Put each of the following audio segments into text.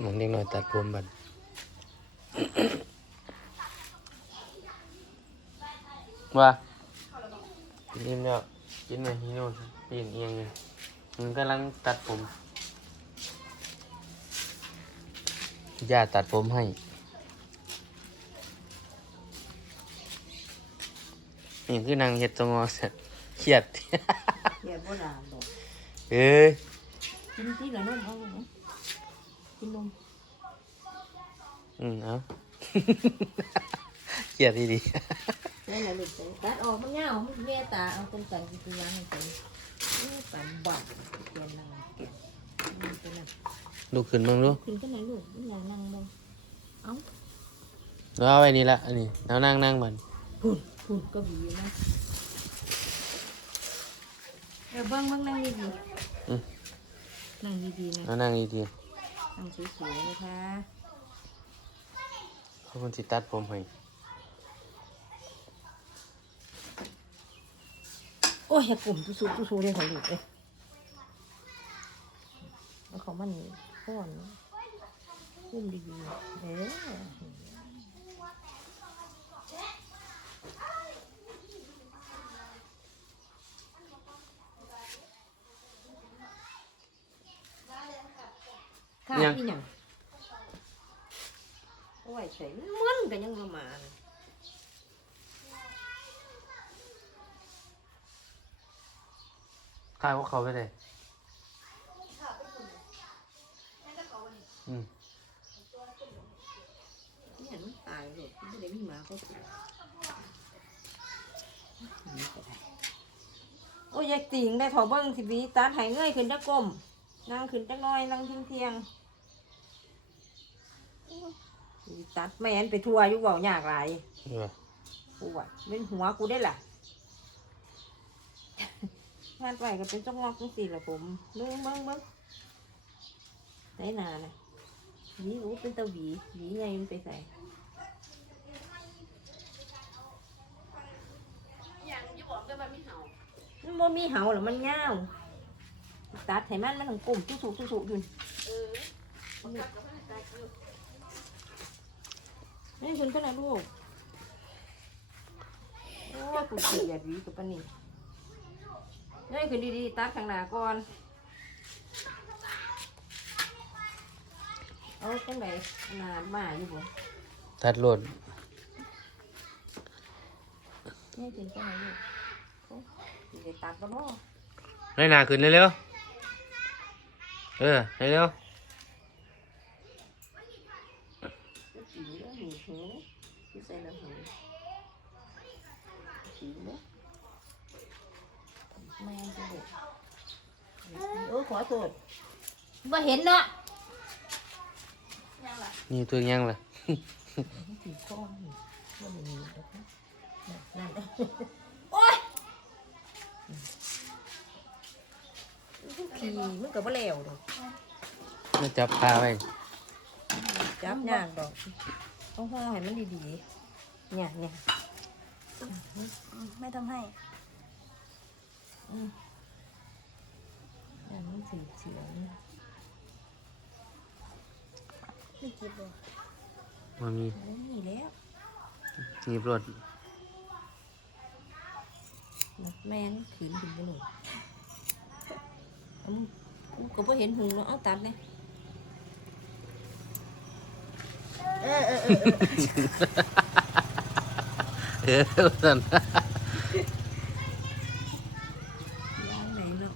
น้องเด็กน้อยตัดผมบัดว่ากินอิ่มแล้วกินไหมพี่โน่นปีนเอียงเลยมันกำลังตัดผมย่าตัดผมให้นี่คือนางเฮ็ดตรงอเสร็จเครียดอย่าบ่ด่าดอกเอ้ยกินที่ละนมเอาเนาะ กินนม อืม เอาเครียดดีดีนั่นแหละลูกไปตัดออกมันเงามันแย่ตา เอาเป็นกันคือยังไปนี่ปันบัดเปลี่ยนนางเปลี่ยนนี่เป็นนั่นๆลูกขึ้นมึงดูขึ้นกันไหนลูกมันอยากนั่งบ่เอ้าแล้วเอาไว้นี่ละอันนี้แล้วนั่งนั่งมันพุ่นพุ่นก็บีอยู่นะเออเบิ่งเบิ่งนั่งดีๆนั่งดีๆนะ แล้วนั่งดี นั่งสวยๆนะคะๆเขาคนสิตัดผมให้โอ้ยอย่ากลุ่มทุๆทุๆเลยของลูกเลยแล้วของมันก้อนกุ้มดีๆเด้อ ค่ะอีหยังเอาไว้ใส่มันก็ยังประมาณถ่ายพวกเขาไปเลยอืมนี่เห็นมันตายเลยไม่ได้มีหมาก็สิโอ้ยยายติ่งได้ถอเบิ้งสิบีตาหายเงยขึ้นจะก้มนั่งขึ้นจะน้อยนั่งเทียงเทียงๆอี ตัดแม่นไปทัวร์อยู่เบาอยากหลายเออกูอะเป็นหัวกูได้ล่ะงานไปก็เป็นจ้องงอกจังสี่ละผมเบิ้งเบิ้งเบิ้งไหนหนาน่ะหวีรู้เป็นตะหวีหวีไงมันไปใส่มันบ่มีเหาหรอมันเงาวตัดให้มันมันถึงกลุ่มทุสุทุสุอยู่ นี่คุณก็นะลูก โอ้ยกูเกลียดหวีกับปานนี่นี่คือดีๆ ตัดข้างหน้าก่อน เอาจังไหนหน้ามาอยู่บ่ตัดรถนี่เป็นจังไหนลูกโอ้ยสิได้ตัดบ่เนาะได้หนาขึ้นเร็วๆเออเร็วสีแล้วหูหูที่ใส่แล้วหูสีเนาะแม่จะเด็กโอ้ยขอโทษบ่เห็นเนาะๆนี่ตัวยังล่ะสีก้อนนี่บ่มีดอกนะนั่นเด้อโอ้ยขี่มันก็บ่แล้วดอกมาจับพาไว้จับยากดอกต้องห่อให้มันดีๆเนี่ยเนี่ยไม่ทำให้เนี่ยมัน สีเสียงม่กินเลยมันมีนี่แล้วมีรถนักแม่นขืนขึ้นไปหนูเอามึงกูก็บ่เห็นหูเนาะเอาตัดเลยเออเออเออ เออสั่น ล้างไหนเนาะ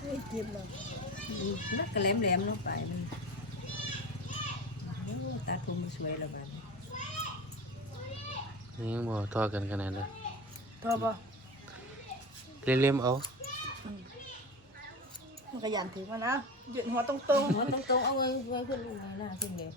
ไม่กินเลย นักกระแหลมแหลมๆเนาะไปมันโอ้ตัดผมมันสวยแล้วบัดนี้นี่ยังบ่ทอกันขนาดนั้นทอปะเล่มๆเอามันขยันถือมานะหยุดหัวตรงหัวตรงๆเอาไว้ไว้ขึ้นลูกไว้หน้าขึ้นเลย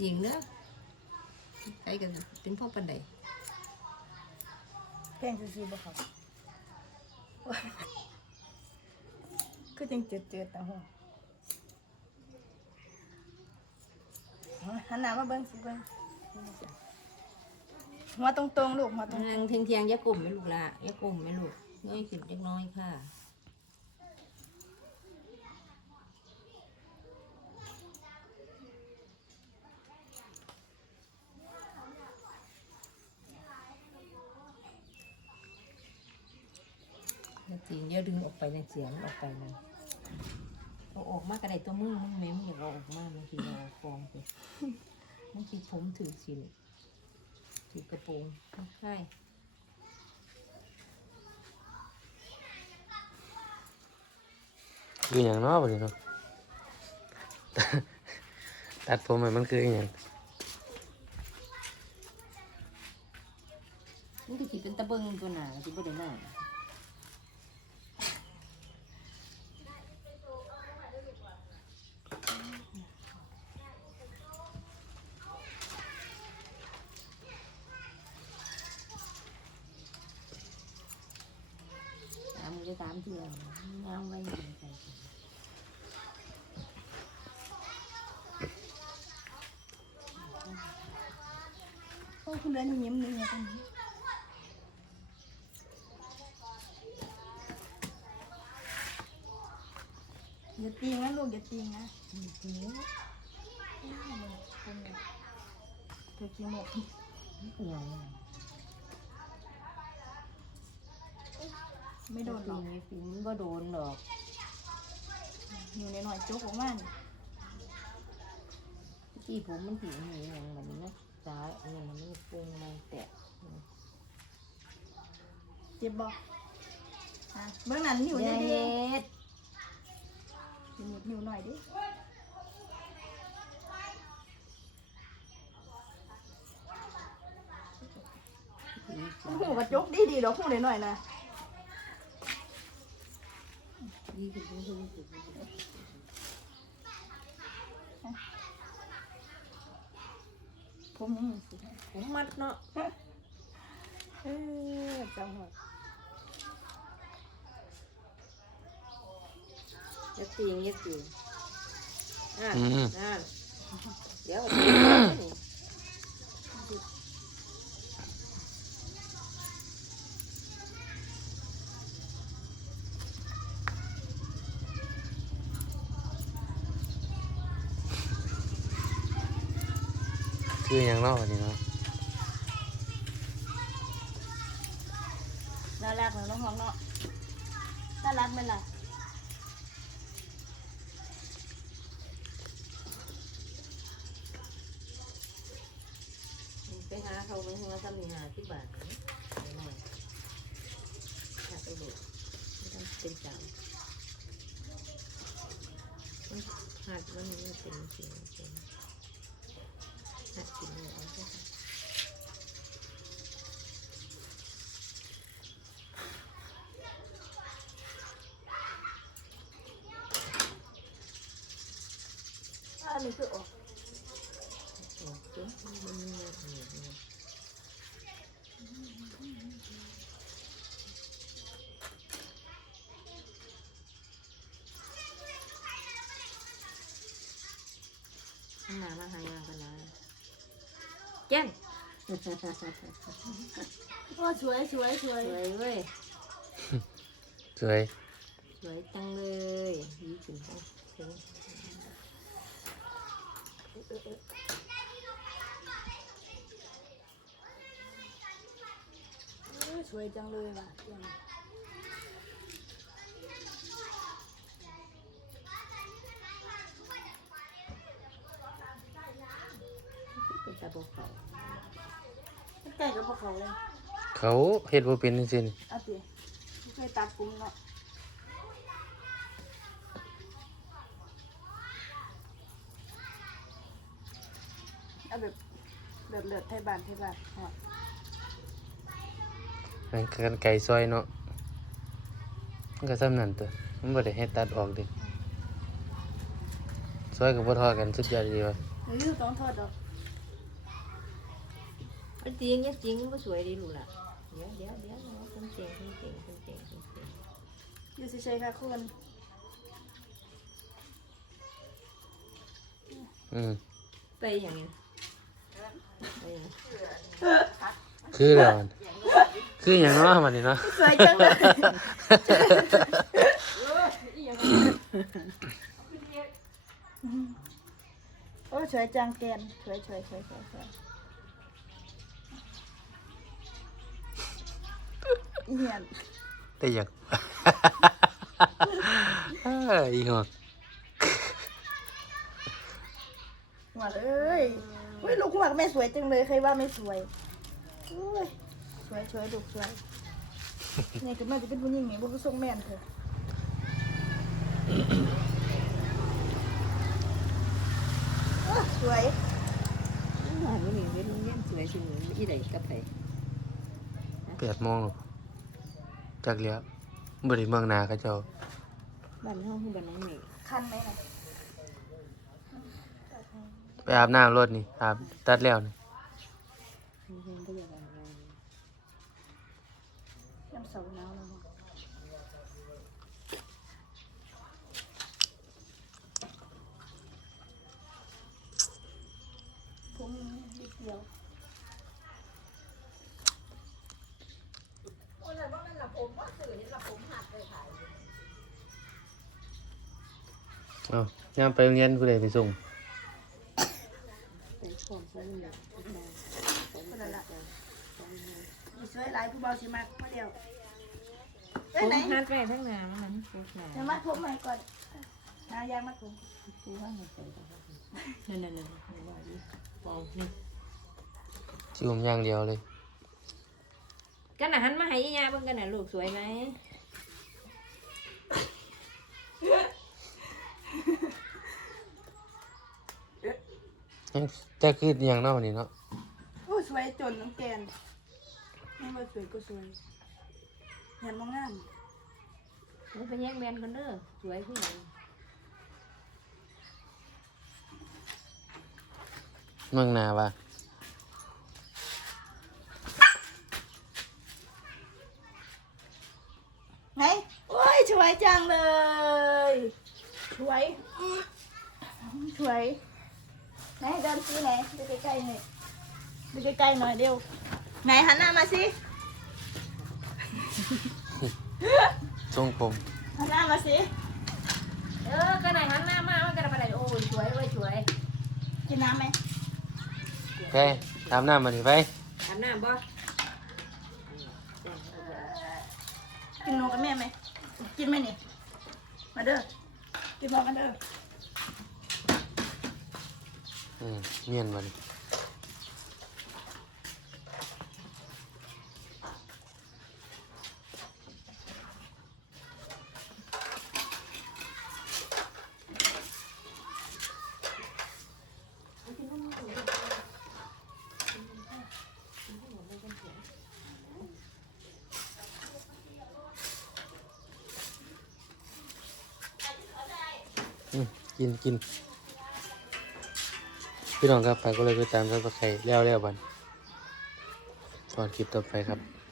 จริงเด้อ ไปกันนะเป็นพ่อปันไดๆแพงซื้อๆบ่ครับก็จังเจืดๆนะฮะหันหน้ามาเบิ่งสิเบิ่งหัวตรงๆลูกหัวตรงนางเทียงเทียงๆอยากลุ่มไหมลูกละอยากลุ่มไหมลูกเงยขึ้นเล็กน้อยค่ะ จ ริงเดี๋ยอะดึงออกไปในเสียงออกไปเลยเอาออกมากระไดตัวมือมึงแม่มึงอยากเอาออกมาบางทีเราฟองไปบางทีผมถือสิลูกถือกระโปรงใช่คืออย่างเน้อบ่ดีเนาะตัดผมให้มันคืออหย่างมันก็สิเป็นตะเบิงตัวหนาที่บ่ได้หน้า ตามมือจะตามเถื่อนงามไว้อยู่ใจโอ้คุณเดินยิ้มๆนี่ ไงตรงนี้อย่าตีนะลูกอย่าตีนะอืมอืมเธอขี้หมกเหนียวไม่โดนหรอกไม่ฟินบ่โดนหรอก อยู่ในหน่อยจุกของมันที่ผมมันถึงหนีอย่างมันนะจ้าเนี่ยมันไม่ปรุงมาแตะเจ็บบอกอะเบื้องนั้นอยู่อย่าดีเฮ็ดๆหยิบนิ้วหน่อยดิหูกระจกดีๆดอกหูหน่อยๆนะดีขึ้น ดีขึ้นดีขึ้นผมยังมีสิผมมัดเนาะเออจังหวะจะตีงจะตีงอะอะเดี๋ยว คืออย่างเนอกนี่เนาะน่ารักเนอะน้องของเนาะน่ารักไหมล่ะไปหาเขาไปหัวซ้ำนี่หาที่บาทหน่อยหักไปดูไม่ต้องเป็นสาวมันหักมันไม่เป็นจริงจริงหั กกินเลยเอาไป อันนี้คือออก โอ้เจ๊มันมันมันมัน ข้างหน้ามาหายางกันนะแจ้ง ว่าสวยสวยสวยสวยเว้ยสวยสวยจังเลยดีถึงต้องถึงเออสวยจังเลยว่ะ เป็นตาบกเขา ใกล้กับพวก เขาเลยเขาเฮ็ดบ่เป็นจังซี่นี่เอาสิไม่เคยตัดผมเนาะเอาแบบแบบเลือดไทยบ้านไทยบ้านเหรอมันกันไก่ซอยเนาะมันก็ซ้ำนั่นตัวมันบ่ได้ให้ตัดออกเดิซอยก็บ่เทอกันสุดยอดดีว่ะ หรือต้องทอดดอก อันจริงเนี่ยจริงก็สวยดีลูกล่ะเดี๋ยวเดี๋ยวเดี๋ยวเนาะคนเจ๋งคนเจ๋งคนเจ๋งคนเจ๋งอยู่สิใช่ค่ะคุณอืมไปอย่างนี้ไปอย่างนี้คือแล้วมันคืออย่างเนาะมันนี่เนาะสวยจังเลยโอ้สวยจังแกนสวยสวยสวยสวยสวยอี เหี้ยนแต่อยาก เอ้ยอีหัวหัวเลยเฮ้ยลูกหัวก็ไม่สวยจังเลยใครว่าไม่สวยเฮ้ยสวยสวยลูกสวยเนี่ยคือแม่จะเป็นผู้หญิงไงบุกส่งแม่นเถอะเอ้อสวยหามื้อนี้เฮ็ดโรงเรียนสวยสิมื้ออีใดกับไผ แปดโมง จักเลี้ยวบริเมืองนาเขาเจ้าบ้านเฮาคือบ้านน้องนี่คันไหมน่ะไปอาบน้ำรถนี่อาบตัดแล้วนี่เพิ่นบ่อยากอะไรน้ำเสาหนาวแล้วเนาะผมนิดเดียว เอาย่ามไปโรงเรียนผู้ใดไปส่งไปพร้อมซะนี่แหละคนละละมีสวยหลายผู้เบาสิมากมาเดียวไปผมไหนหัดไว้ทั้งหน้ามันโคตรหนาเดี๋ยวมัดผมใหม่ก่อนหายางมัดผมกูว่ามันไปนั่นๆๆว่าอยู่ปองนี่ชิวมอย่างเดียวเลยกันน่ะหันมาให้อีหยาเบิ่งกันน่ะลูกสวยไหม ยังจะคืออย่างเนอกนี่เนาะโอ้สวยจนน้ำแกนไม่ว่าสวยก็สวยเห็นมองงามมึงไปแย่งแบนกันเด้อสวยคือหยังเมืองนาว่าไหนโอ้ยสวยจังเลยสวยสวย ไหนเดินซิไหนดูใกล้ๆหน่อยดูใกล้ๆหน่อยเร็วไหนหันหน้ามาสิทรงผมหันหน้ามาสิเออกันน่ะหันหน้ามามันก็ได้บ่ได้โอ้ยสวยเว้ยสวยกินน้ำไหมไปตามน้ำมาดิไปอาบน้ำบ่กินนมกับแม่ไหมกินไหมนี่มาเด้อกินนมกันเด้อ อืมเมียนมาดิอืมกินกิน พี่น้องครับไปก็เลยไปตามซับสไครต์แล้วแล้วบันตอนคลิปต่อไปครับ